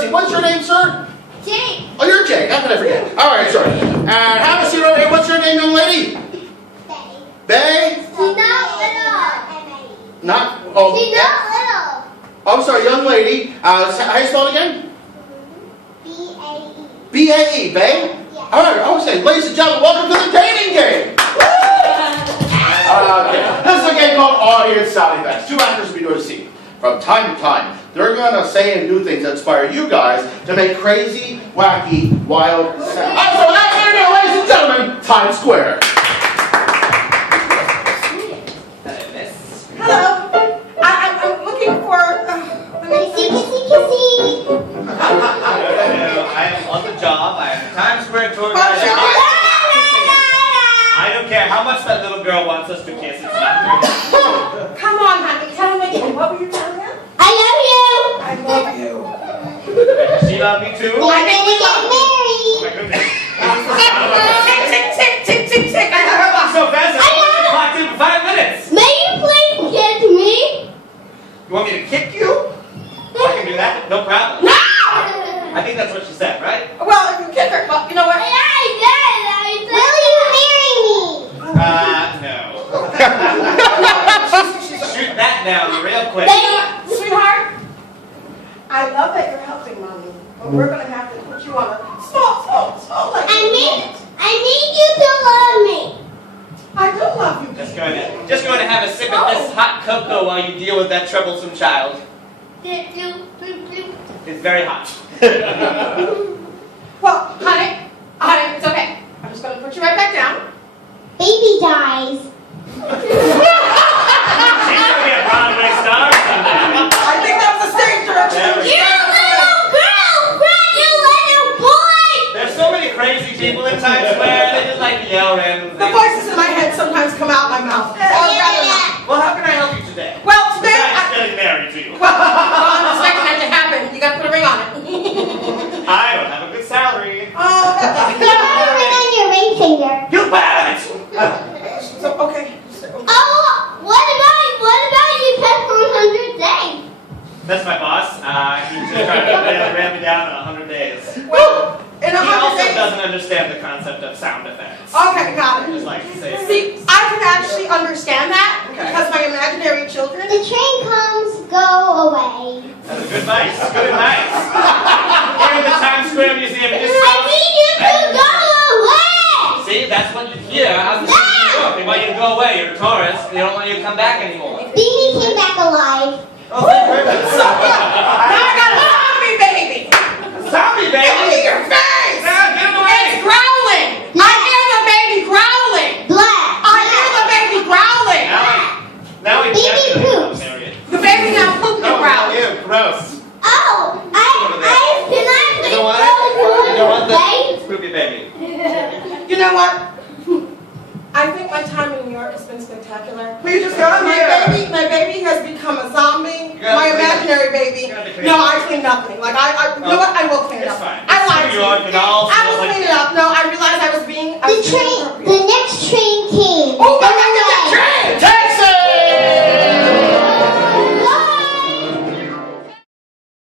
Jersey. What's your name, sir? Jake. Oh, you're Jake. How could I forget? All right, sorry. And have a seat over here. What's your name, young lady? Bay. Bay? She's not little. Not? Oh. She's not little. Oh, I'm sorry, young lady. How do you spell it again? B-A-E. B-A-E, Bay? Yeah. All right, I would say, ladies and gentlemen, welcome to the dating game. This is a game called Audience Sound Effects. Two actors will be doing a scene. From time to time, they're going to say and do things that inspire you guys to make crazy, wacky, wild sounds. So there you go, ladies and gentlemen, Times Square. Hello. I'm looking for. Kissy. I am on the job. I am Times Square tour guide. I don't care how much that little girl wants us to kiss. It's not great. Come on, honey. Tell him again. What were you telling him? I love you. I love you. Does she love me too? We're gonna get Oh married. my goodness. Tick. I got her box. So fast. I clocked in for 5 minutes. May you please kiss me? You want me to kick you? I can do that. No problem. No! I think that's what she said, right? Well, if you kick her, well, you know what? Yeah, I did. Will you marry me? No. Shoot that down real quick. Sweetheart, I love that you're helping Mommy, but we're going to have to put you on a small, like I need you to love me. I do love you. Just going to have a sip of this hot cocoa while you deal with that troublesome child. It's very hot. Well, honey, it's okay. I'm just going to put you right back down. Baby dies. She's going to be a Broadway star someday. I think that was a stage direction. You little girl, you little boy. There's so many crazy people in Times Square. They just like to yell random The things. voices in my head sometimes come out my mouth. Well, how can I help you today? Well, today Besides getting married to you. Well, I'm expecting that to happen. You got to put a ring on it. I don't have a good salary. Oh, Put a ring on your ring finger. You bet! so okay. Oh, what about you test for 100 days? That's my boss. He's just trying to ram me down in 100 days. Well, in 100 He also days. doesn't understand the concept of sound effects. Okay, got I it. just like to say See, I can actually understand that Okay. because my imaginary children. The train comes, go away. That's a good advice. Good advice. Here in the Times Square Museum, it is I need you to go away. See, that's what you hear out in the city of New York. They want you to go away. You're a tourist. They don't want you to come back anymore. Beanie came back alive. Oh, thank goodness. Now I got a zombie baby. Zombie Give me baby! your face. Now, get him away! It's growling. I hear the baby growling. Black. I hear the baby growling. Now he Baby definitely poops. knows area. The baby now pooped and Oh, growled. ew, gross. Oh, can I You know what? please You know what? go to Poopy baby. You know what? I think my time in New York has been spectacular. Will you just go? My baby has become a zombie. gotta My clean imaginary You baby. gotta clean No, up. I clean nothing. Like you know what? I will clean it It's up. fine. I It's lied New York to and all